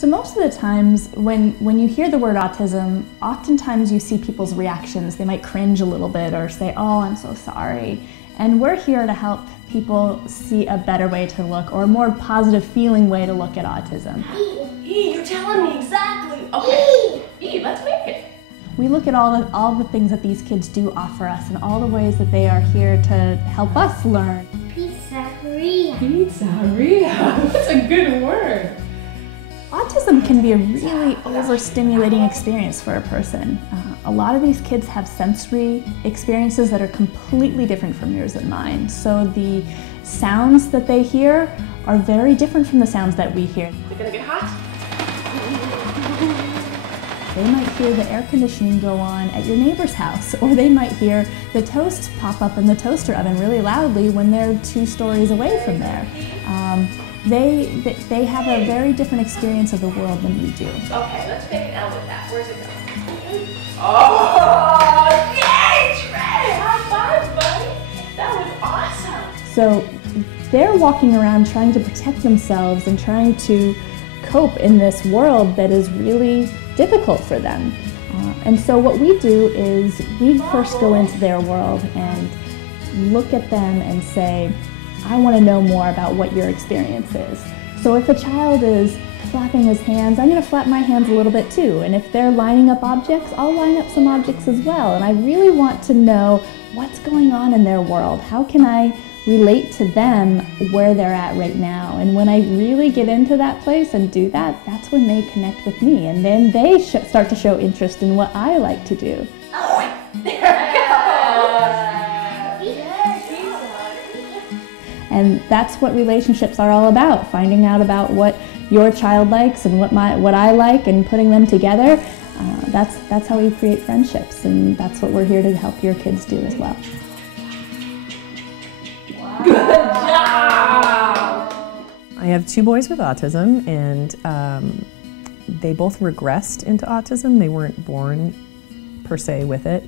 So most of the times when you hear the word autism, oftentimes you see people's reactions. They might cringe a little bit or say, oh, I'm so sorry. And we're here to help people see a better way to look, or a more positive feeling way to look at autism. You're telling me exactly. Okay, let's make it. We look at all the things that these kids do offer us and all the ways that they are here to help us learn. Pizzeria. Pizzeria. That's a good word. Autism can be a really overstimulating experience for a person. A lot of these kids have sensory experiences that are completely different from yours and mine. So the sounds that they hear are very different from the sounds that we hear. Is it gonna get hot? They might hear the air conditioning go on at your neighbor's house, or they might hear the toast pop up in the toaster oven really loudly when they're 2 stories away from there. They have a very different experience of the world than we do. Okay, let's make an L with that. Where's it going? Oh, yay, Trey! High five, buddy! That was awesome! So they're walking around trying to protect themselves and trying to cope in this world that is really difficult for them. And so what we do is we first go into their world and look at them and say, I want to know more about what your experience is. So if a child is flapping his hands, I'm going to flap my hands a little bit too. And if they're lining up objects, I'll line up some objects as well. And I really want to know what's going on in their world. How can I relate to them where they're at right now? And when I really get into that place and do that, that's when they connect with me. And then they start to show interest in what I like to do. Oh, there we go! And that's what relationships are all about, finding out about what your child likes and what I like and putting them together. That's how we create friendships, and that's what we're here to help your kids do as well. Wow. Good job! I have 2 boys with autism, and they both regressed into autism. They weren't born per se with it.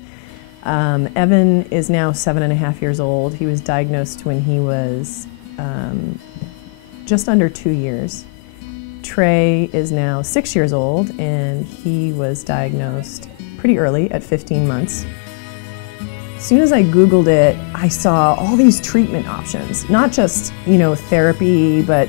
Evan is now 7.5 years old. He was diagnosed when he was just under 2 years. Trey is now 6 years old, and he was diagnosed pretty early at 15 months. As soon as I Googled it, I saw all these treatment options, not just, therapy, but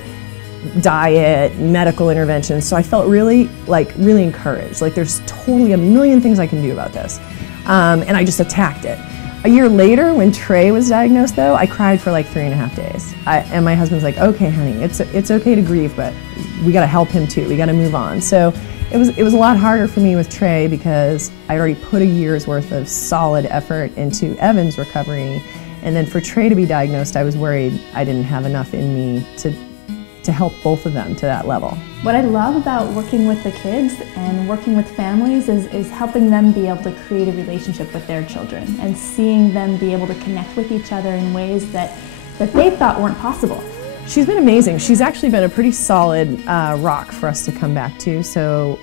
diet, medical interventions. So I felt really encouraged. Like there's totally a million things I can do about this. And I just attacked it. A year later, when Trey was diagnosed though, I cried for like 3.5 days. And my husband's like, okay honey, it's okay to grieve, but we gotta help him too, we gotta move on. So it was a lot harder for me with Trey because I'd already put a year's worth of solid effort into Evan's recovery. And then for Trey to be diagnosed, I was worried I didn't have enough in me to help both of them to that level. What I love about working with the kids and working with families is helping them be able to create a relationship with their children and seeing them be able to connect with each other in ways that they thought weren't possible. She's been amazing. She's actually been a pretty solid rock for us to come back to. So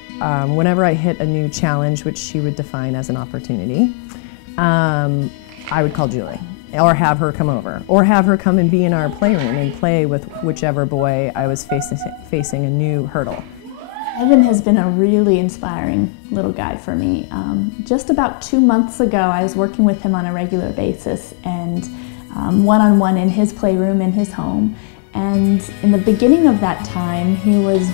whenever I hit a new challenge, which she would define as an opportunity, I would call Julie. Or have her come over, or have her come and be in our playroom and play with whichever boy I was facing a new hurdle. Evan has been a really inspiring little guy for me. Just about 2 months ago, I was working with him on a regular basis and one-on-one in his playroom in his home. And in the beginning of that time, he was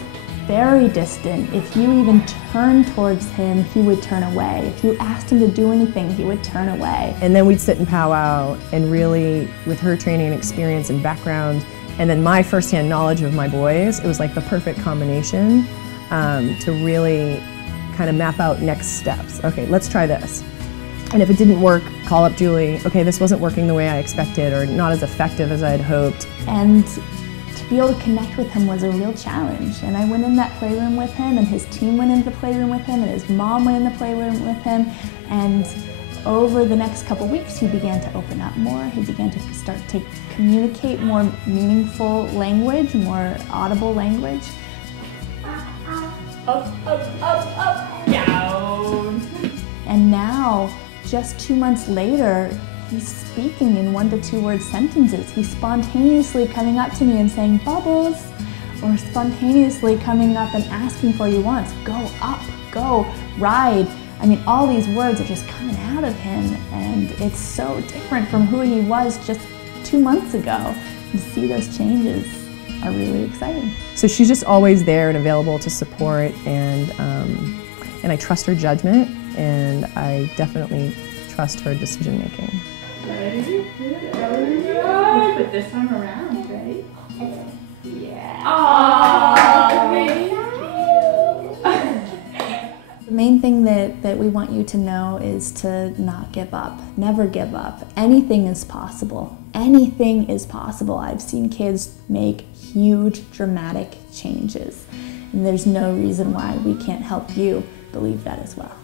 very distant. If you even turned towards him, he would turn away. If you asked him to do anything, he would turn away. And then we'd sit and powwow, and really, with her training and experience and background, and then my firsthand knowledge of my boys, it was like the perfect combination to really kind of map out next steps. Okay, let's try this. And if it didn't work, call up Julie. Okay, this wasn't working the way I expected, or not as effective as I had hoped. And to be able to connect with him was a real challenge. And I went in that playroom with him, and his team went into the playroom with him, and his mom went in the playroom with him. And over the next couple weeks, he began to open up more. He began to start to communicate more meaningful language, more audible language. Up, down. And now, just 2 months later, he's speaking in 1 to 2 word sentences. He's spontaneously coming up to me and saying, Bubbles, or spontaneously coming up and asking for you once. Go up, go, ride. I mean, all these words are just coming out of him, and it's so different from who he was just 2 months ago. To see those changes are really exciting. So she's just always there and available to support, and I trust her judgment, and I definitely trust her decision making. Ready? Good. Put this one around. Ready? Yeah. Aww, thank you. The main thing that we want you to know is to not give up. Never give up. Anything is possible. Anything is possible. I've seen kids make huge, dramatic changes, and there's no reason why we can't help you believe that as well.